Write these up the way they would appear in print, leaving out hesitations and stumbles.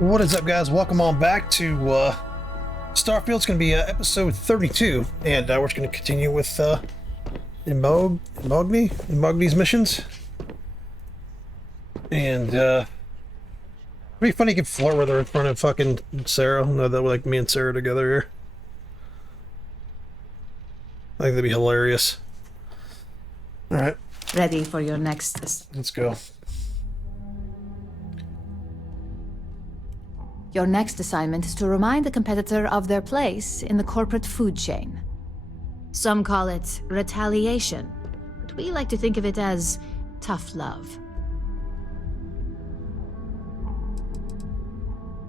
What is up, guys? Welcome on back to Starfield. It's going to be episode 32, and we're just going to continue with Imogni's missions. And pretty funny you can flirt with her in front of fucking Sarah. No, that like me and Sarah together here. I think that'd be hilarious. All right. Ready for your next... Let's go. Your next assignment is to remind the competitor of their place in the corporate food chain. Some call it retaliation, but we like to think of it as tough love.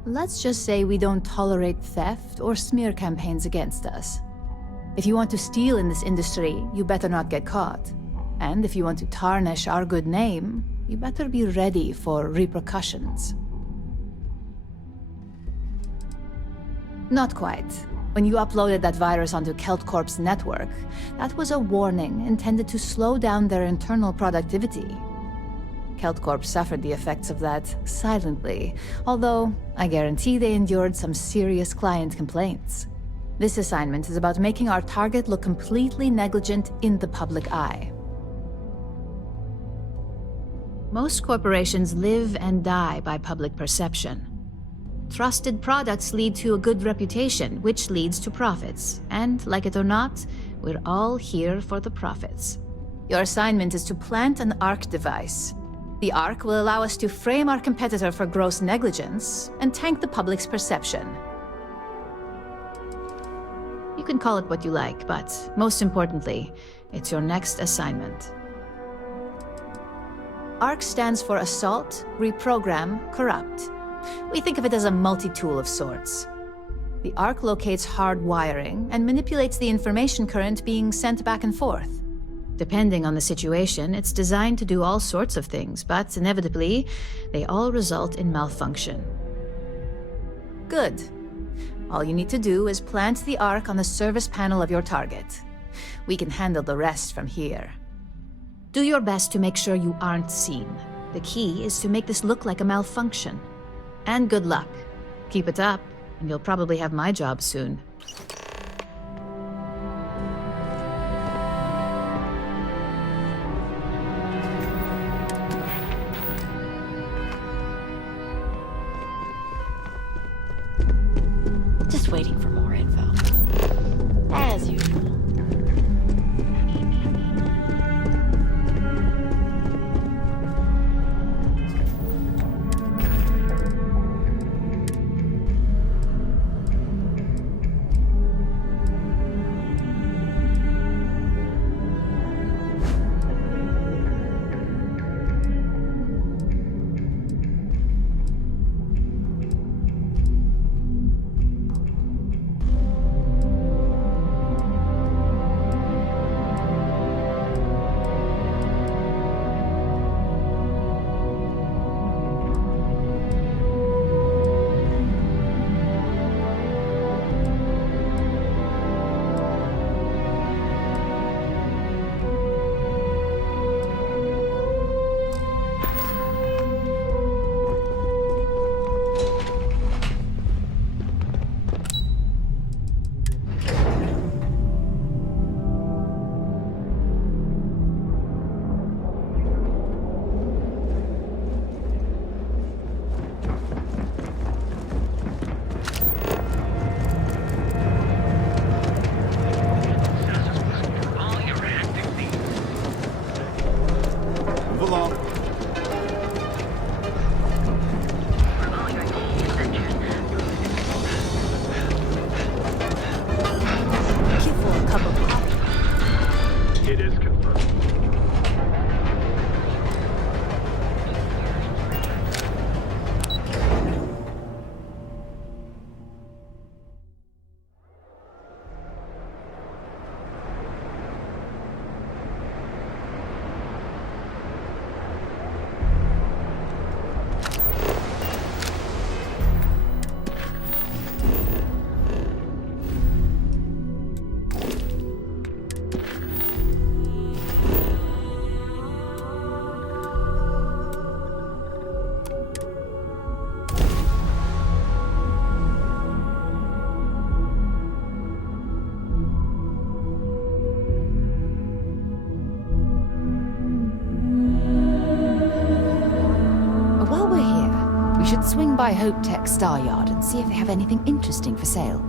Let's just say we don't tolerate theft or smear campaigns against us. If you want to steal in this industry, you better not get caught. And if you want to tarnish our good name, you better be ready for repercussions. Not quite. When you uploaded that virus onto KeltCorp's network, that was a warning intended to slow down their internal productivity. KeltCorp suffered the effects of that silently, although I guarantee they endured some serious client complaints. This assignment is about making our target look completely negligent in the public eye. Most corporations live and die by public perception. Trusted products lead to a good reputation, which leads to profits. And, like it or not, we're all here for the profits. Your assignment is to plant an ARC device. The ARC will allow us to frame our competitor for gross negligence and tank the public's perception. You can call it what you like, but most importantly, it's your next assignment. ARC stands for Assault, Reprogram, Corrupt. We think of it as a multi-tool of sorts. The ARC locates hard wiring and manipulates the information current being sent back and forth. Depending on the situation, it's designed to do all sorts of things, but inevitably, they all result in malfunction. Good. All you need to do is plant the ARC on the service panel of your target. We can handle the rest from here. Do your best to make sure you aren't seen. The key is to make this look like a malfunction. And good luck. Keep it up, and you'll probably have my job soon. Just waiting for more info. As usual. should swing by Hope Tech Star Yard and see if they have anything interesting for sale.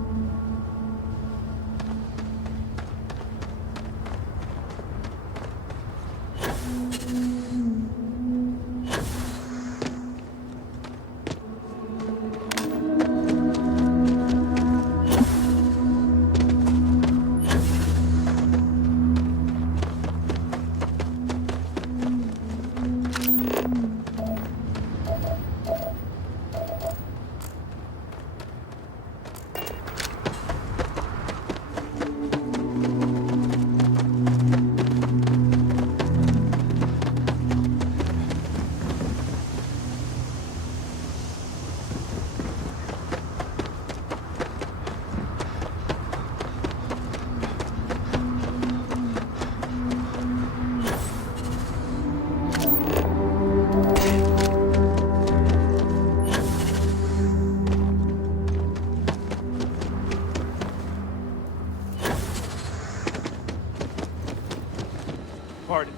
Pardon.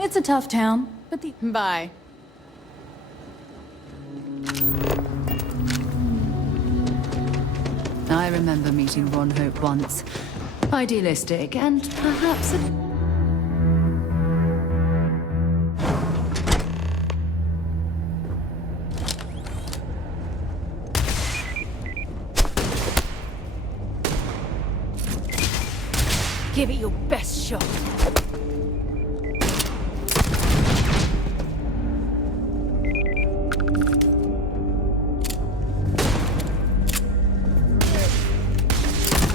It's a tough town, but the... Bye. I remember meeting Ron Hope once. Idealistic and perhaps a... Give it your best shot.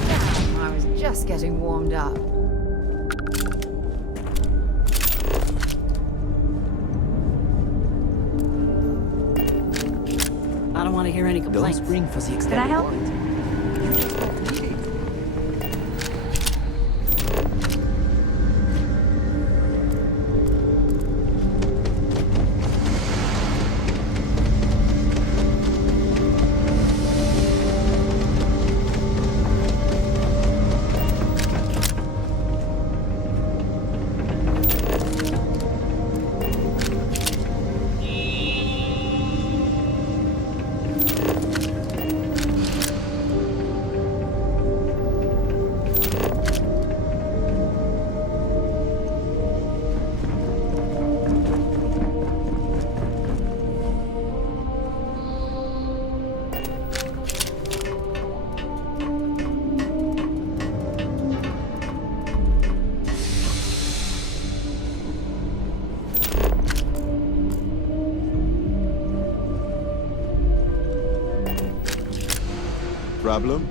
Damn, I was just getting warmed up. I don't want to hear any complaints. Don't spring for the extended Can I help? warranty. Problem?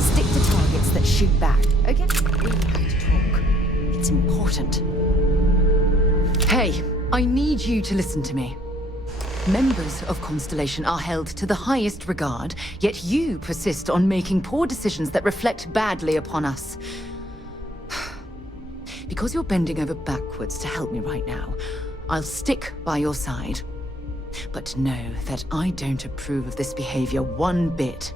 Stick to targets that shoot back, okay? We have to talk. It's important. Hey, I need you to listen to me. Members of Constellation are held to the highest regard, yet you persist on making poor decisions that reflect badly upon us. Because you're bending over backwards to help me right now, I'll stick by your side. But know that I don't approve of this behavior one bit.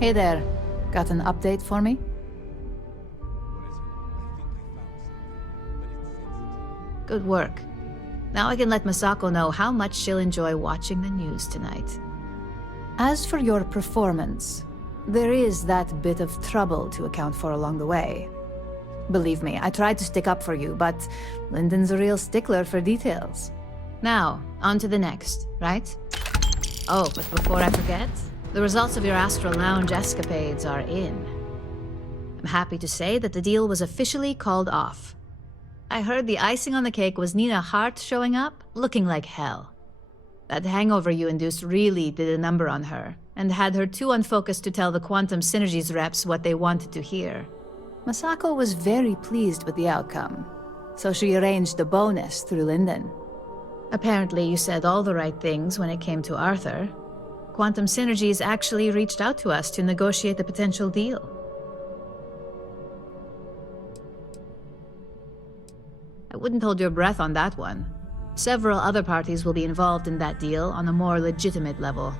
Hey there. Got an update for me? Good work. Now I can let Masako know how much she'll enjoy watching the news tonight. As for your performance, there is that bit of trouble to account for along the way. Believe me, I tried to stick up for you, but Lyndon's a real stickler for details. Now, on to the next, right? Oh, but before I forget, the results of your Astral Lounge escapades are in. I'm happy to say that the deal was officially called off. I heard the icing on the cake was Nina Hart showing up, looking like hell. That hangover you induced really did a number on her, and had her too unfocused to tell the Quantum Synergies reps what they wanted to hear. Masako was very pleased with the outcome, so she arranged a bonus through Lyndon. Apparently you said all the right things when it came to Arthur. Quantum Synergies actually reached out to us to negotiate the potential deal. I wouldn't hold your breath on that one. Several other parties will be involved in that deal on a more legitimate level.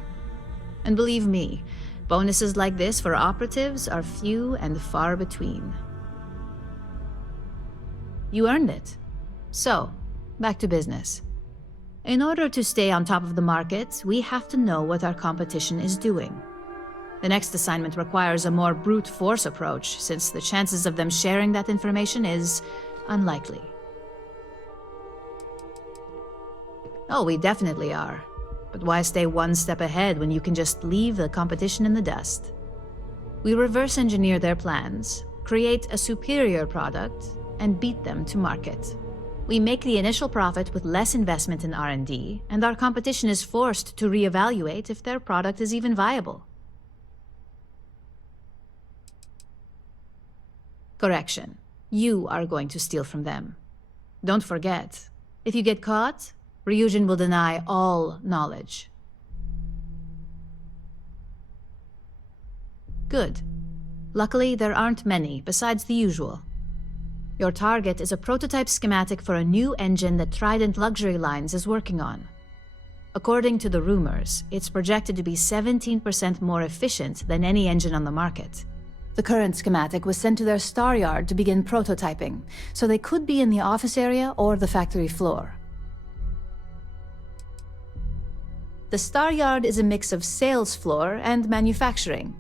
And believe me, bonuses like this for operatives are few and far between. You earned it. So, back to business. In order to stay on top of the market, we have to know what our competition is doing. The next assignment requires a more brute force approach, since the chances of them sharing that information is unlikely. Oh, we definitely are. But why stay one step ahead when you can just leave the competition in the dust? We reverse engineer their plans, create a superior product, and beat them to market. We make the initial profit with less investment in R&D, and our competition is forced to reevaluate if their product is even viable. Correction. You are going to steal from them. Don't forget, if you get caught, Ryujin will deny all knowledge. Good. Luckily, there aren't many, besides the usual. Your target is a prototype schematic for a new engine that Trident Luxury Lines is working on. According to the rumors, it's projected to be 17% more efficient than any engine on the market. The current schematic was sent to their star yard to begin prototyping, so they could be in the office area or the factory floor. The star yard is a mix of sales floor and manufacturing.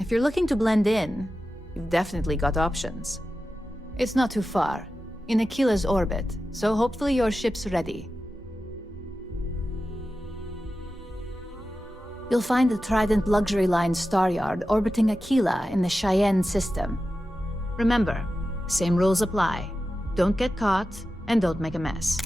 If you're looking to blend in, you've definitely got options. It's not too far, in Aquila's orbit, so hopefully your ship's ready. You'll find the Trident Luxury Line star yard orbiting Aquila in the Cheyenne system. Remember, same rules apply. Don't get caught, and don't make a mess.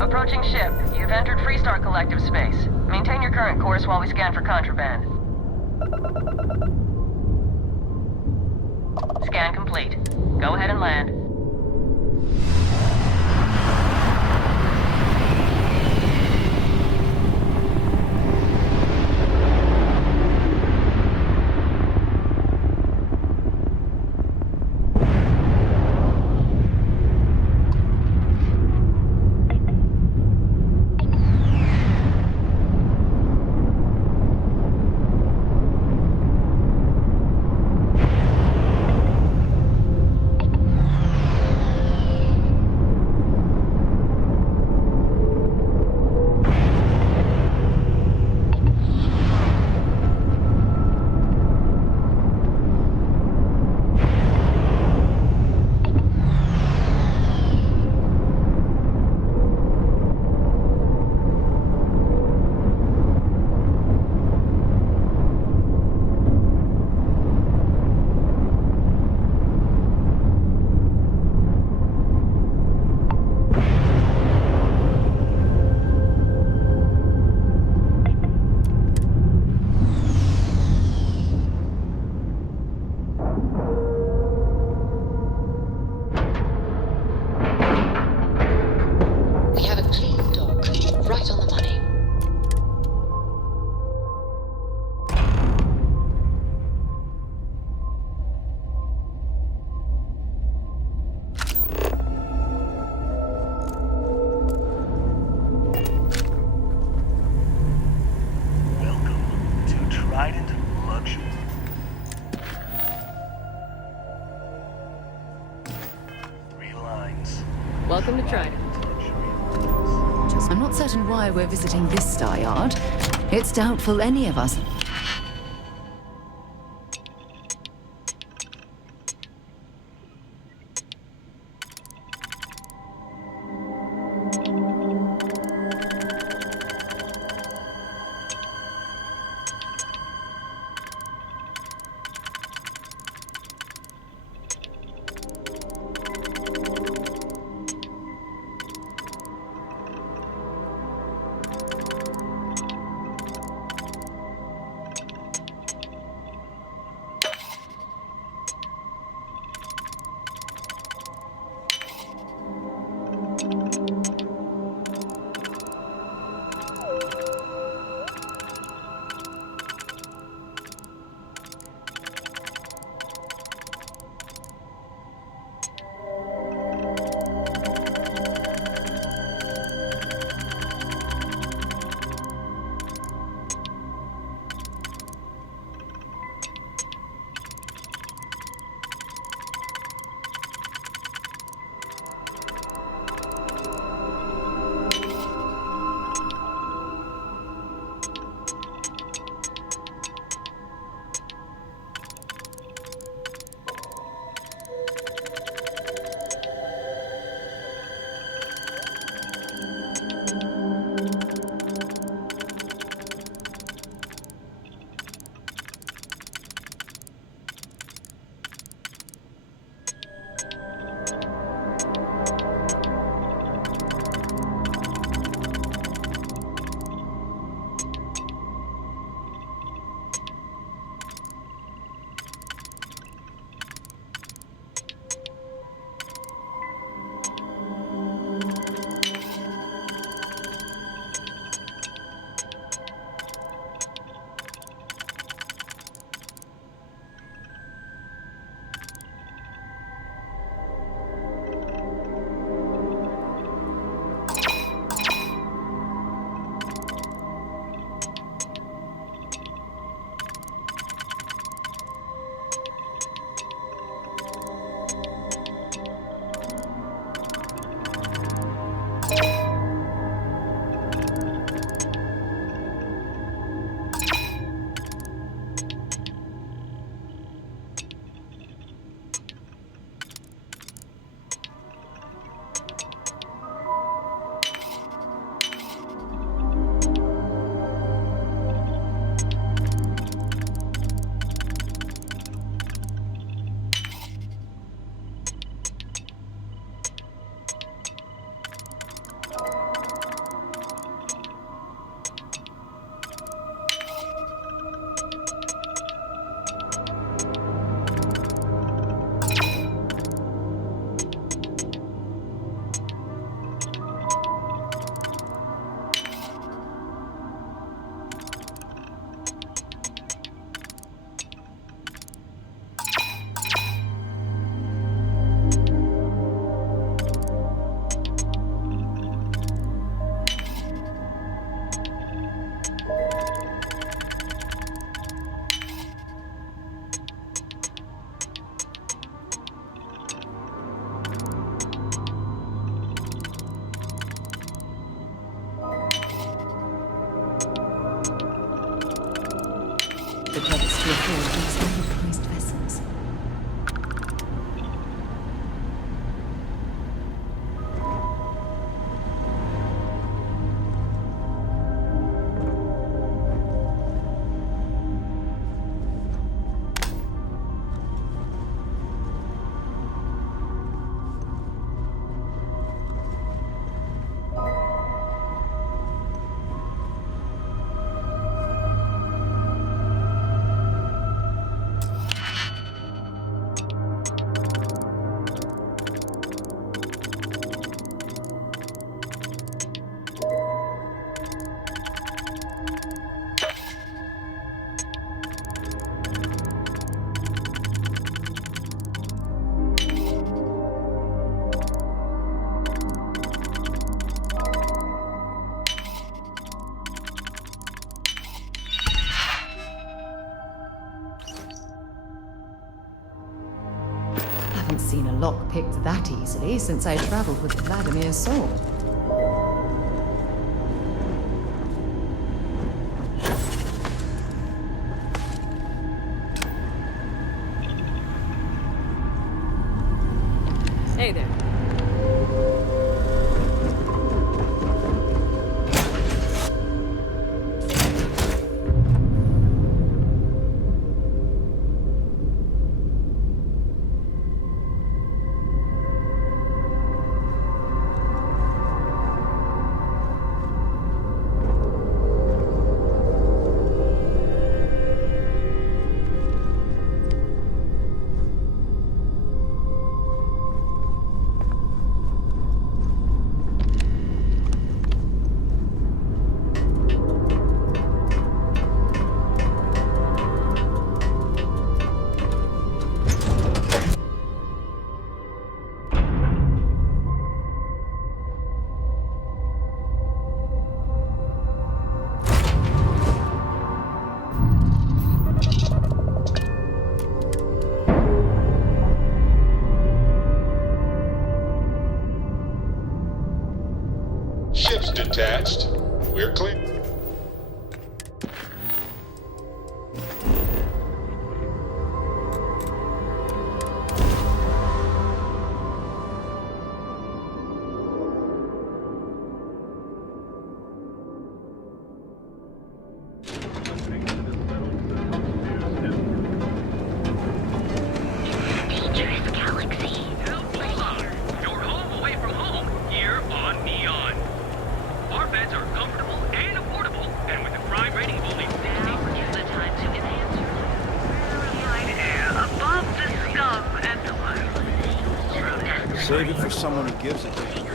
Approaching ship. You've entered Freestar Collective space. Maintain your current course while we scan for contraband. Scan complete. Go ahead and land. welcome to try it. I'm not certain why we're visiting this star yard. It's doubtful any of us. The purpose to afford these overpriced vessels. haven't seen a lock picked that easily since I traveled with Vladimir's soul. Hey there. Ship's detached. We're clear. Dangerous galaxy. Your home away from home, here on Neon. Our beds are comfortable and affordable, and with a crime rating of only 60, is the time to enhance your life. Air above the scum and Save it for someone who gives it to you.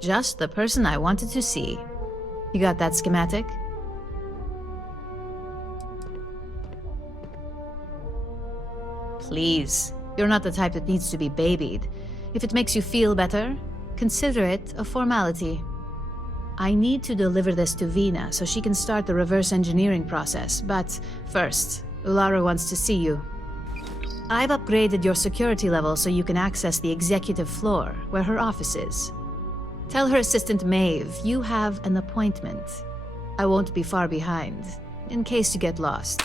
Just the person I wanted to see. You got that schematic? Please, you're not the type that needs to be babied. If it makes you feel better, consider it a formality. I need to deliver this to Vina so she can start the reverse engineering process, but first, Ulara wants to see you. I've upgraded your security level so you can access the executive floor, where her office is. Tell her assistant Maeve you have an appointment. I won't be far behind, in case you get lost.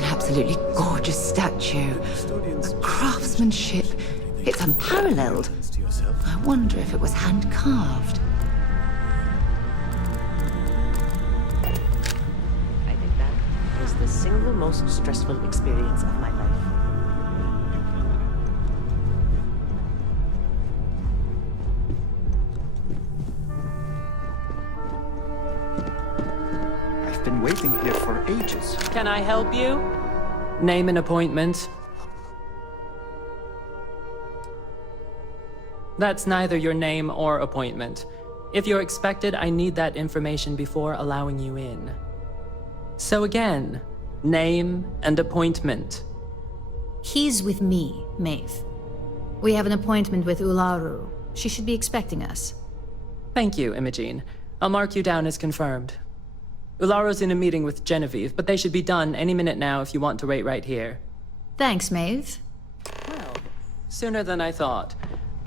Absolutely gorgeous statue. The craftsmanship, it's unparalleled. I wonder if it was hand-carved. I think that was the single most stressful experience of my life. I've been waiting here for ages. Can I help you? Name an appointment. That's neither your name or appointment. If you're expected, I need that information before allowing you in. So again, name and appointment. He's with me, Maeve. We have an appointment with Ularu. She should be expecting us. Thank you, Imogene. I'll mark you down as confirmed. Ularo's in a meeting with Genevieve, but they should be done any minute now if you want to wait right here. Thanks, Maeve. Well, sooner than I thought.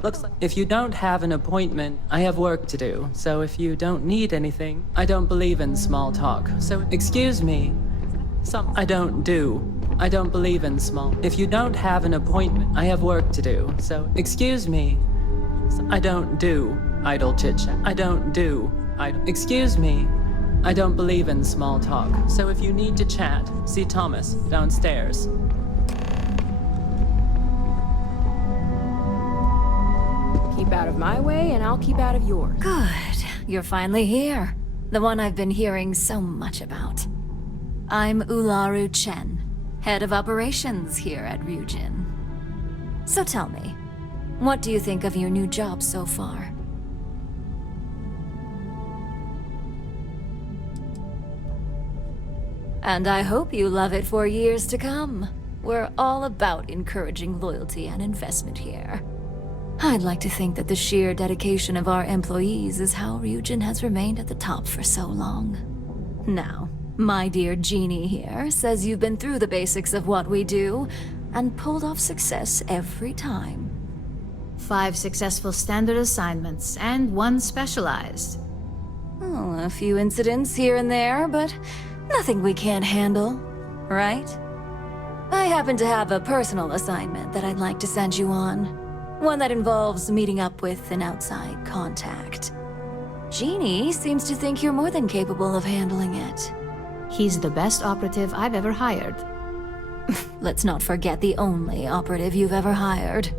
Looks like if you don't have an appointment, I have work to do. So if you don't need anything, I don't believe in small talk. So excuse me. I don't believe in small. If you don't have an appointment, I have work to do. So excuse me. I don't do idle chit-chat. Excuse me. I don't believe in small talk. So if you need to chat, see Thomas downstairs. Keep out of my way, and I'll keep out of yours. Good. You're finally here. The one I've been hearing so much about. I'm Ularu Chen, head of operations here at Ryujin. So tell me, what do you think of your new job so far? And I hope you love it for years to come. We're all about encouraging loyalty and investment here. I'd like to think that the sheer dedication of our employees is how Ryujin has remained at the top for so long. Now, my dear Jeannie here says you've been through the basics of what we do and pulled off success every time. 5 successful standard assignments and 1 specialized. Oh, a few incidents here and there, but nothing we can't handle, right? I happen to have a personal assignment that I'd like to send you on. One that involves meeting up with an outside contact. Jeannie seems to think you're more than capable of handling it. He's the best operative I've ever hired. Let's not forget the only operative you've ever hired.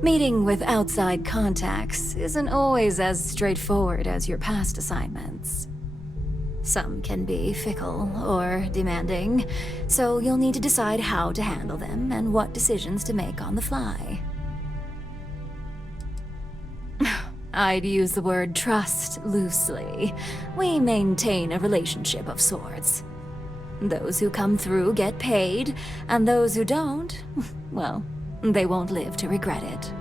Meeting with outside contacts isn't always as straightforward as your past assignments. Some can be fickle or demanding, so you'll need to decide how to handle them and what decisions to make on the fly. I'd use the word trust loosely. We maintain a relationship of sorts. Those who come through get paid, and those who don't, well, they won't live to regret it.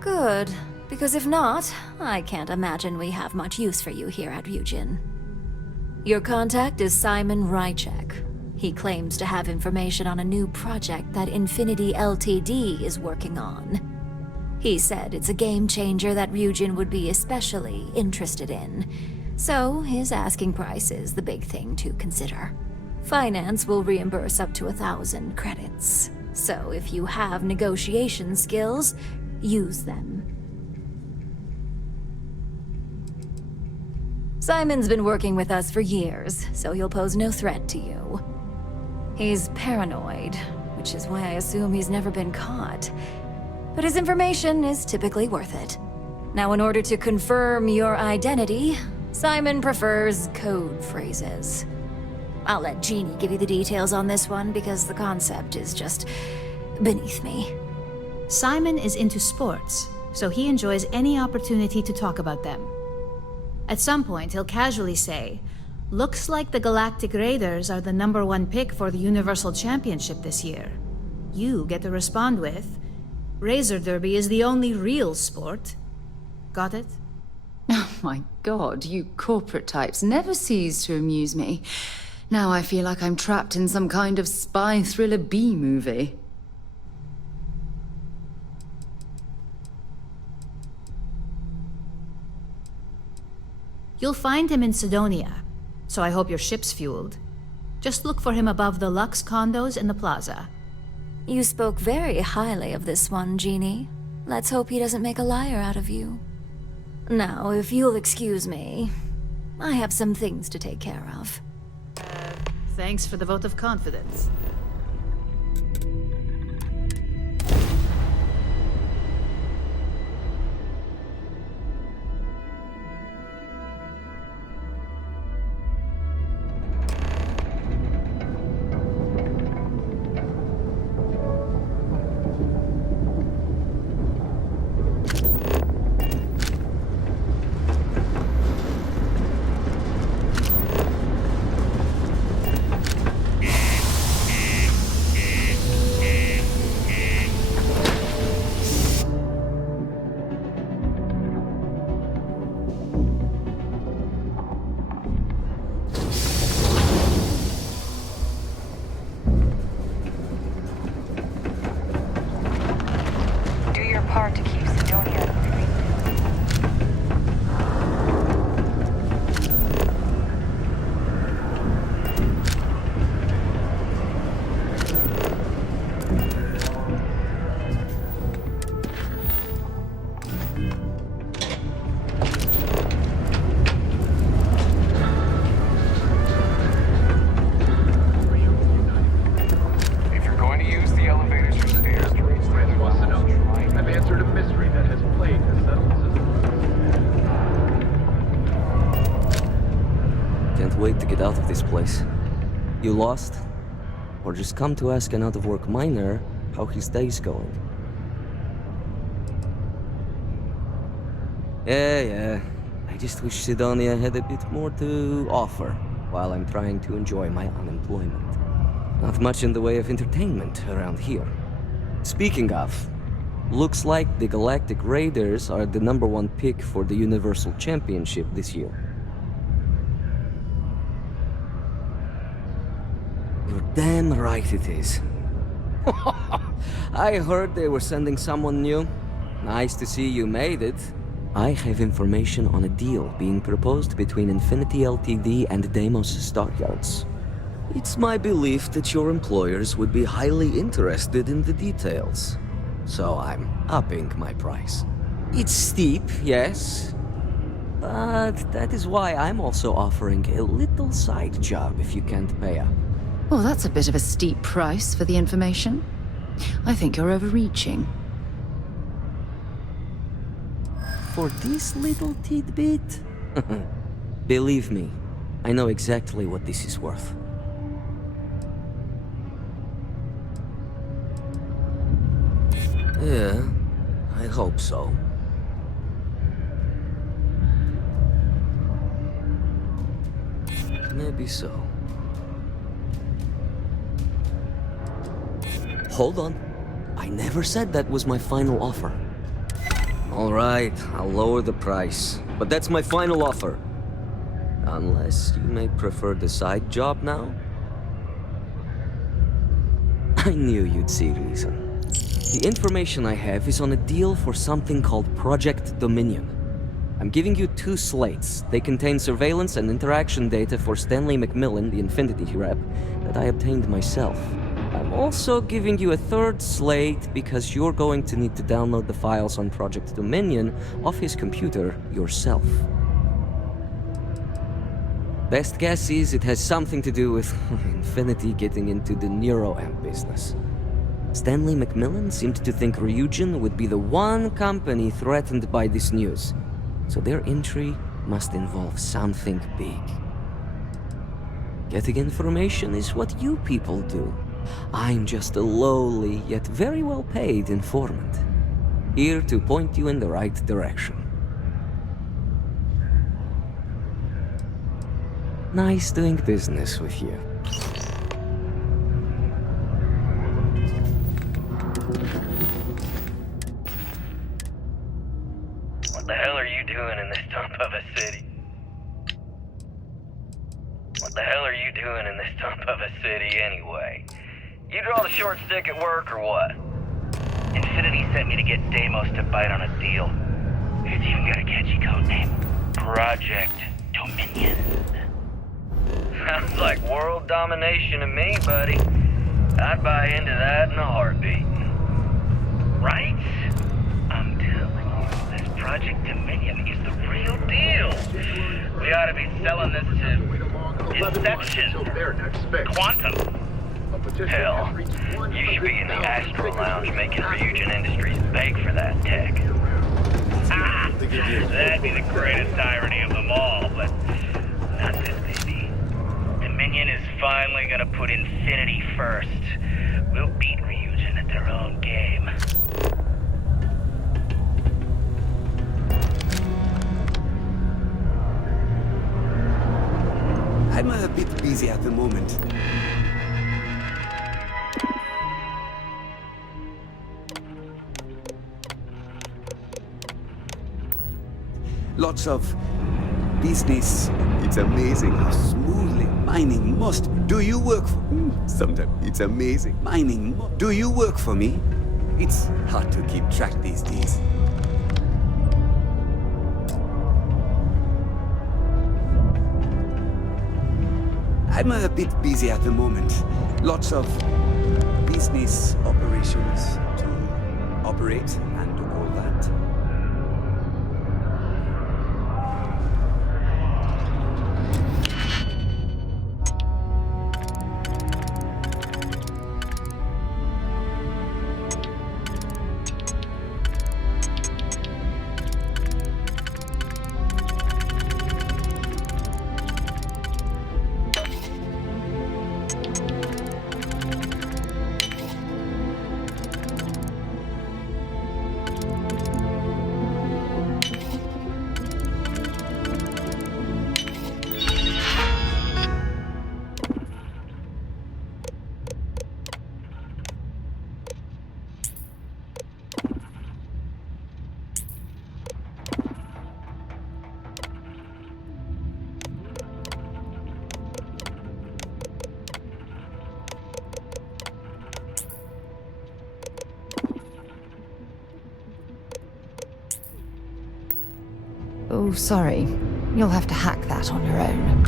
Good, because if not, I can't imagine we have much use for you here at Ryujin. Your contact is Simon Rychek. He claims to have information on a new project that Infinity Ltd is working on. He said it's a game changer that Ryujin would be especially interested in. So his asking price is the big thing to consider. Finance will reimburse up to 1,000 credits. So if you have negotiation skills, use them. Simon's been working with us for years, so he'll pose no threat to you. He's paranoid, which is why I assume he's never been caught. But his information is typically worth it. Now, in order to confirm your identity, Simon prefers code phrases. I'll let Jeannie give you the details on this one because the concept is just beneath me. Simon is into sports, so he enjoys any opportunity to talk about them. At some point, he'll casually say, "Looks like the Galactic Raiders are the #1 pick for the Universal Championship this year." You get to respond with, "Razor Derby is the only real sport." Got it? Oh my god, you corporate types never cease to amuse me. Now I feel like I'm trapped in some kind of spy thriller B-movie. You'll find him in Sidonia, so I hope your ship's fueled. Just look for him above the Lux condos in the plaza. You spoke very highly of this one, Jeannie. Let's hope he doesn't make a liar out of you. Now, if you'll excuse me, I have some things to take care of. Thanks for the vote of confidence. that has plagued the settlement system. Can't wait to get out of this place. You lost? Or just come to ask an out-of-work miner how his day's going? Yeah. I just wish Sidonia had a bit more to offer while I'm trying to enjoy my unemployment. Not much in the way of entertainment around here. Speaking of, looks like the Galactic Raiders are the #1 pick for the Universal Championship this year. You're damn right it is. I heard they were sending someone new. Nice to see you made it. I have information on a deal being proposed between Infinity Ltd and Deimos Stockyards. It's my belief that your employers would be highly interested in the details. So I'm upping my price. It's steep, yes. But that is why I'm also offering a little side job if you can't pay up. Well, that's a bit of a steep price for the information. I think you're overreaching. For this little tidbit? Believe me, I know exactly what this is worth. Yeah, I hope so. Maybe so. Hold on. I never said that was my final offer. All right, I'll lower the price. But that's my final offer. Unless you may prefer the side job now? I knew you'd see reason. The information I have is on a deal for something called Project Dominion. I'm giving you 2 slates. They contain surveillance and interaction data for Stanley McMillan, the Infinity rep, that I obtained myself. I'm also giving you a 3rd slate because you're going to need to download the files on Project Dominion off his computer yourself. Best guess is it has something to do with Infinity getting into the neuroamp business. Stanley McMillan seemed to think Ryujin would be the one company threatened by this news, so their entry must involve something big. Getting information is what you people do. I'm just a lowly, yet very well paid informant. Here to point you in the right direction. Nice doing business with you. What the hell are you doing in this dump of a city? What the hell are you doing in this dump of a city anyway? You draw the short stick at work or what? Infinity sent me to get Deimos to bite on a deal. It's even got a catchy code name. Project Dominion. Sounds like world domination to me, buddy. I'd buy into that in a heartbeat. Right? I'm telling you, this Project Dominion is the real deal. We ought to be selling this to Inception, Quantum. Hell, you should be in the Astro Lounge making Ryujin Industries beg for that tech. That'd be the greatest irony of them all, but not this baby. Dominion is finally gonna put Infinity first. We'll beat Ryujin at their own game. I'm a bit busy at the moment. Lots of business. It's amazing how smoothly mining must. Do you work for me? Sometimes it's amazing. Do you work for me? It's hard to keep track these days. I'm a bit busy at the moment. Lots of business operations to operate and all that. Oh, sorry. You'll have to hack that on your own.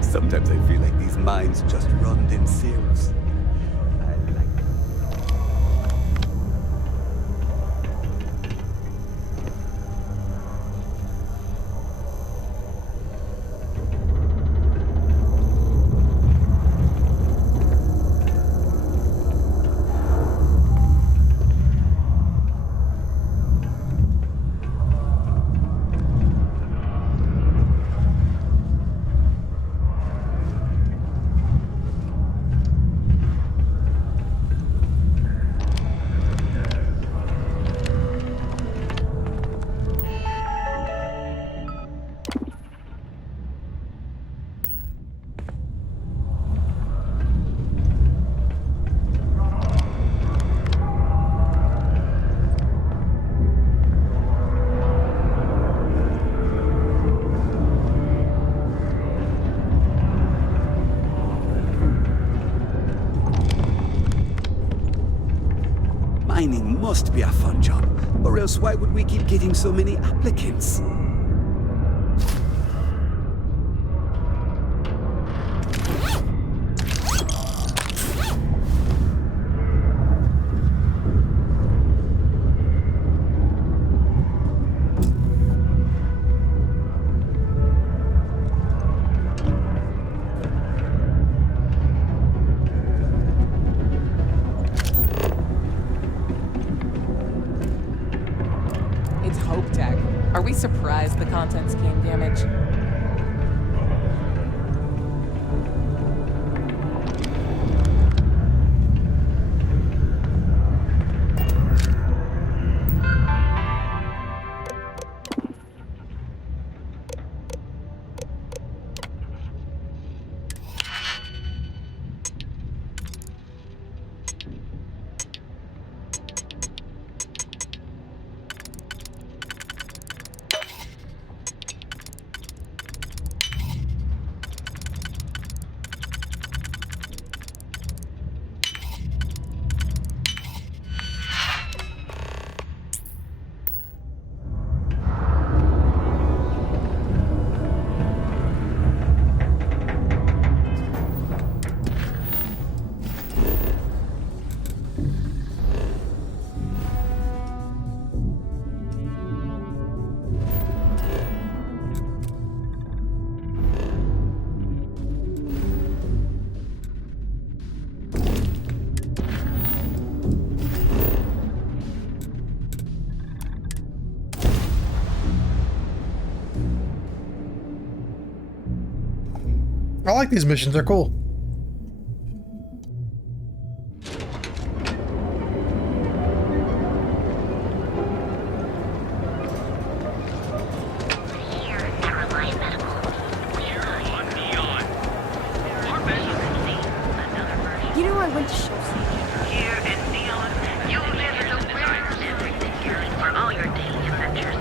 Sometimes I feel like these mines just run themselves. I like mining must be a fun job, or else why would we keep getting so many applicants? Are we surprised the contents came damaged? I like these missions, they're cool. You know, I went to show Here in Neon, you'll visit the warehouse and everything gearing for all your daily adventures.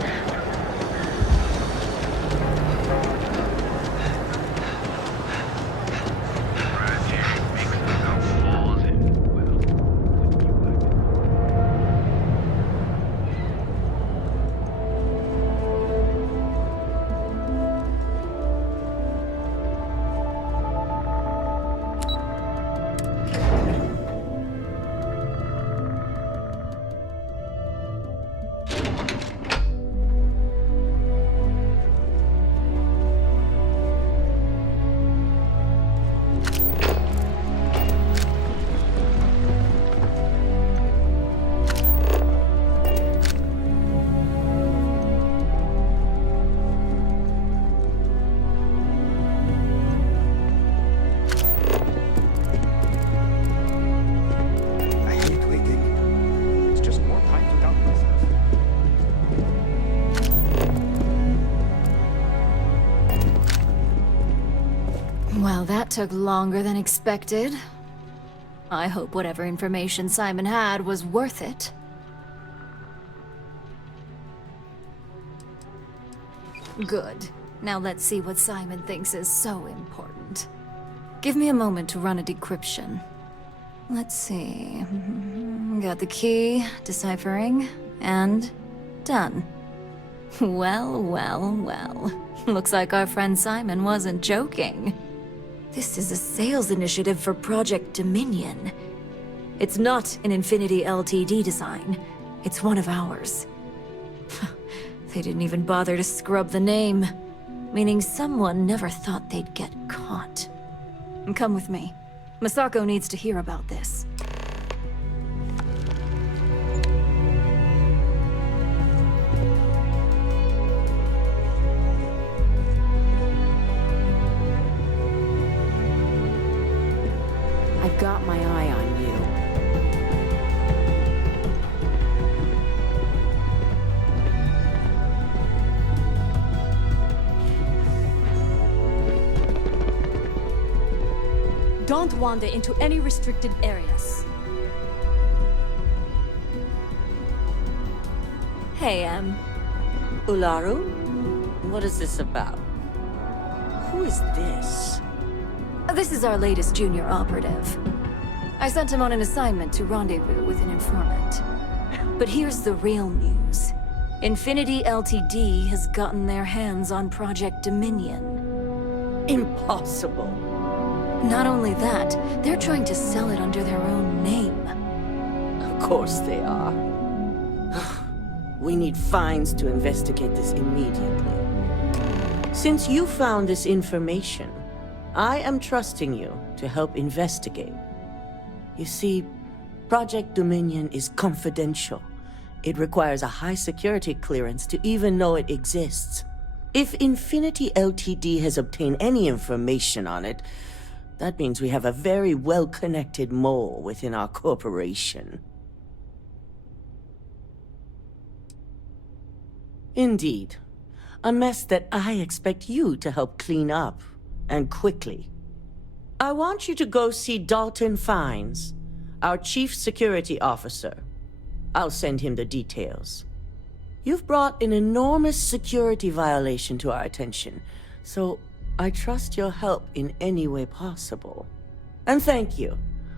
took longer than expected. I hope whatever information Simon had was worth it. Good. Now let's see what Simon thinks is so important. Give me a moment to run a decryption. Let's see. Got the key, deciphering, and done. Well, well, well. Looks like our friend Simon wasn't joking. This is a sales initiative for Project Dominion. It's not an Infinity Ltd design. It's one of ours. They didn't even bother to scrub the name, meaning someone never thought they'd get caught. Come with me. Masako needs to hear about this. I've got my eye on you. Don't wander into any restricted areas. Hey, Ularu? What is this about? Who is this? This is our latest junior operative. I sent him on an assignment to rendezvous with an informant. But here's the real news. Infinity Ltd has gotten their hands on Project Dominion. Impossible. Not only that, they're trying to sell it under their own name. Of course they are. We need fines to investigate this immediately. Since you found this information, I am trusting you to help investigate. You see, Project Dominion is confidential. It requires a high security clearance to even know it exists. If Infinity Ltd has obtained any information on it, that means we have a very well-connected mole within our corporation. Indeed. A mess that I expect you to help clean up, and quickly. I want you to go see Dalton Fines, our Chief Security Officer. I'll send him the details. You've brought an enormous security violation to our attention, so I trust your help in any way possible. And thank you.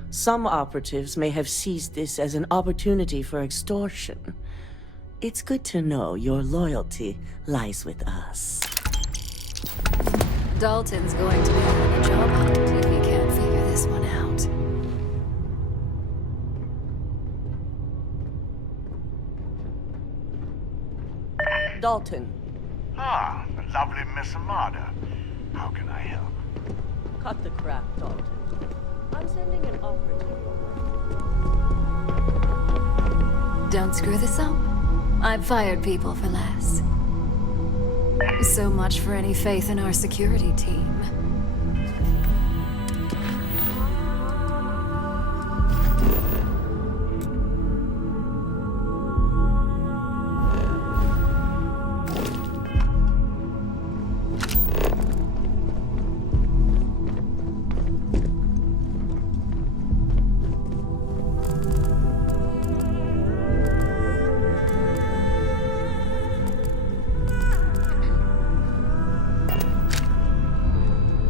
Some operatives may have seized this as an opportunity for extortion. It's good to know your loyalty lies with us. Dalton's going to be on a job hunt if he can't figure this one out. Dalton. Ah, the lovely Miss Amada. How can I help? Cut the crap, Dalton. I'm sending an operative. Don't screw this up. I've fired people for less. So much for any faith in our security team.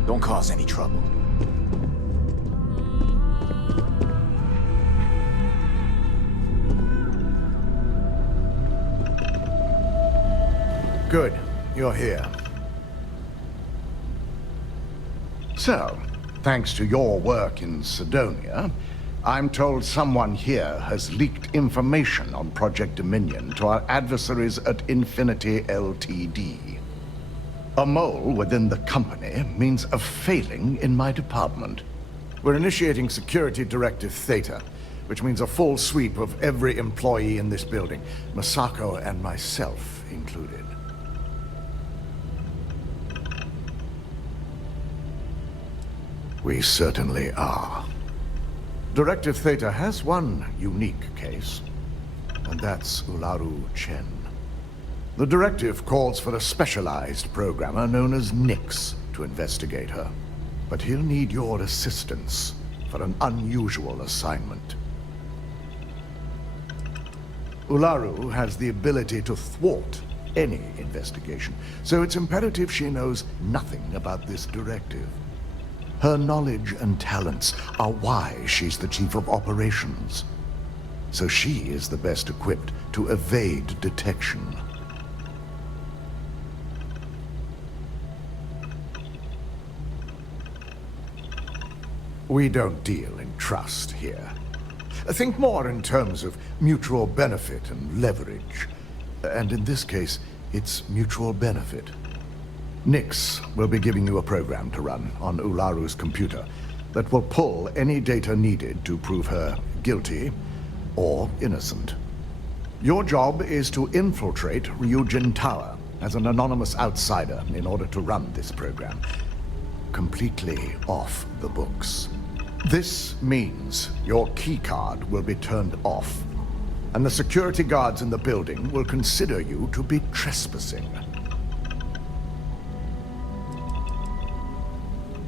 Don't cause any trouble. Good. You're here. So, thanks to your work in Sidonia, I'm told someone here has leaked information on Project Dominion to our adversaries at Infinity Ltd. A mole within the company means a failing in my department. We're initiating Security Directive Theta, which means a full sweep of every employee in this building, Masako and myself included. We certainly are. Directive Theta has one unique case, and that's Ularu Chen. The directive calls for a specialized programmer known as Nix to investigate her. but he'll need your assistance for an unusual assignment. Ularu has the ability to thwart any investigation, so it's imperative she knows nothing about this directive. Her knowledge and talents are why she's the chief of operations. So she is the best equipped to evade detection. We don't deal in trust here. Think more in terms of mutual benefit and leverage. And in this case, it's mutual benefit. Nix will be giving you a program to run on Ularu's computer that will pull any data needed to prove her guilty or innocent. Your job is to infiltrate Ryujin Tower as an anonymous outsider in order to run this program completely off the books. This means your keycard will be turned off, and the security guards in the building will consider you to be trespassing.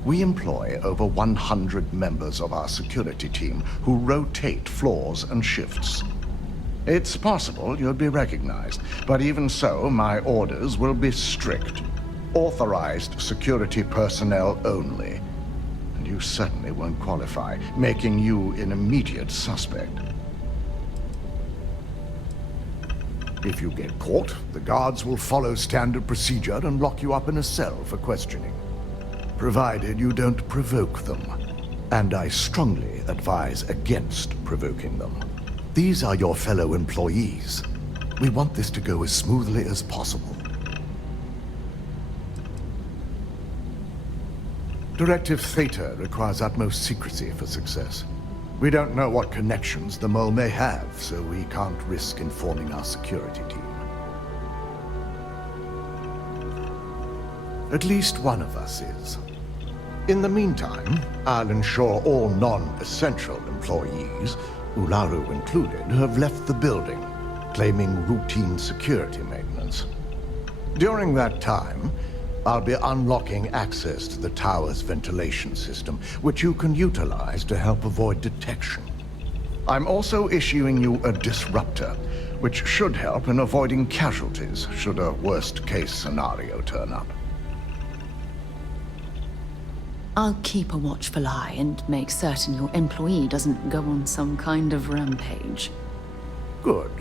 We employ over 100 members of our security team who rotate floors and shifts. It's possible you'll be recognized, but even so, my orders will be strict. Authorized security personnel only. And you certainly won't qualify, making you an immediate suspect. If you get caught, the guards will follow standard procedure and lock you up in a cell for questioning. Provided you don't provoke them. And I strongly advise against provoking them. These are your fellow employees. We want this to go as smoothly as possible. Directive Theta requires utmost secrecy for success. We don't know what connections the mole may have, so we can't risk informing our security team. At least one of us is. In the meantime, I'll ensure all non-essential employees, Ularu included, have left the building, claiming routine security maintenance. During that time, I'll be unlocking access to the tower's ventilation system, which you can utilize to help avoid detection. I'm also issuing you a disruptor, which should help in avoiding casualties should a worst-case scenario turn up. I'll keep a watchful eye and make certain your employee doesn't go on some kind of rampage. Good.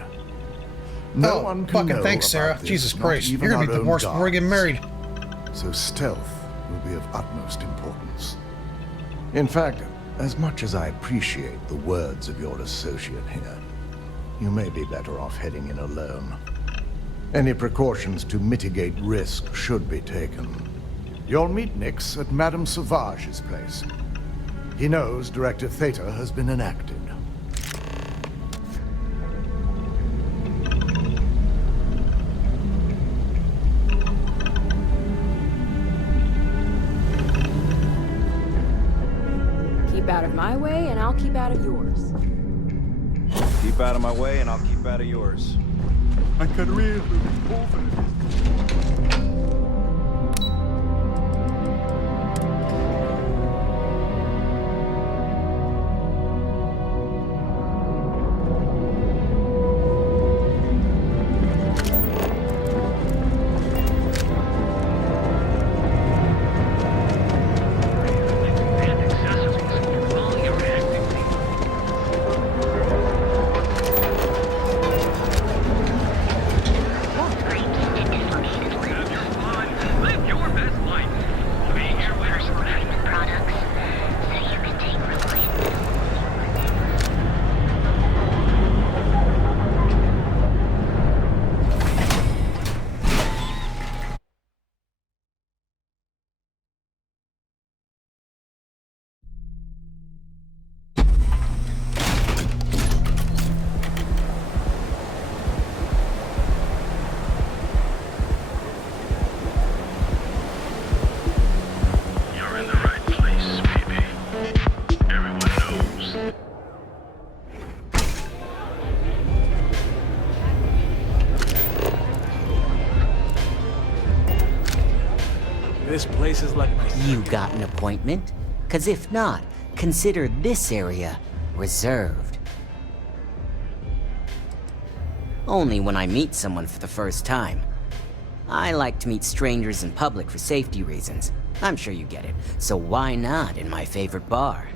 No one can fucking know thanks, Sarah. about this, Jesus not Christ. even You're gonna be our own divorced before we get guards. married. So stealth will be of utmost importance. In fact, as much as I appreciate the words of your associate here, you may be better off heading in alone. Any precautions to mitigate risk should be taken. You'll meet Nix at Madame Sauvage's place. He knows Directive Theta has been enacted. Keep out of my way, and I'll keep out of yours. Keep out of my way, and I'll keep out of yours. I can really over. Have your This place is like my... You got an appointment? 'Cause if not, consider this area reserved. Only when I meet someone for the first time. I like to meet strangers in public for safety reasons. I'm sure you get it. So why not in my favorite bar?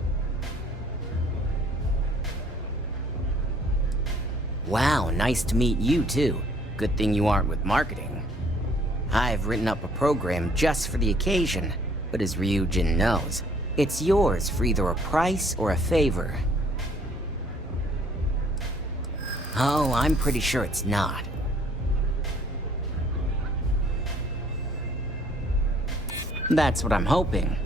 Wow, nice to meet you too. Good thing you aren't with marketing. I've written up a program just for the occasion, but as Ryujin knows, it's yours for either a price or a favor. Oh, I'm pretty sure it's not. That's what I'm hoping.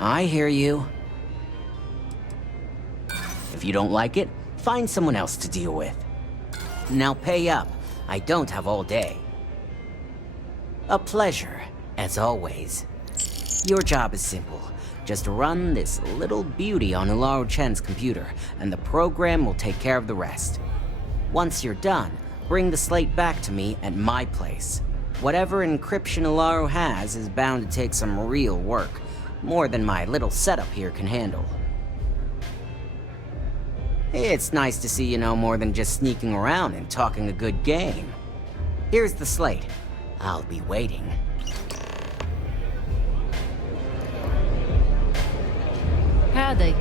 I hear you. If you don't like it, find someone else to deal with. Now pay up. I don't have all day. A pleasure, as always. Your job is simple. Just run this little beauty on Ularu Chen's computer, and the program will take care of the rest. Once you're done, bring the slate back to me at my place. Whatever encryption Ularu has is bound to take some real work. More than my little setup here can handle. It's nice to see you know more than just sneaking around and talking a good game. Here's the slate. I'll be waiting. Howdy.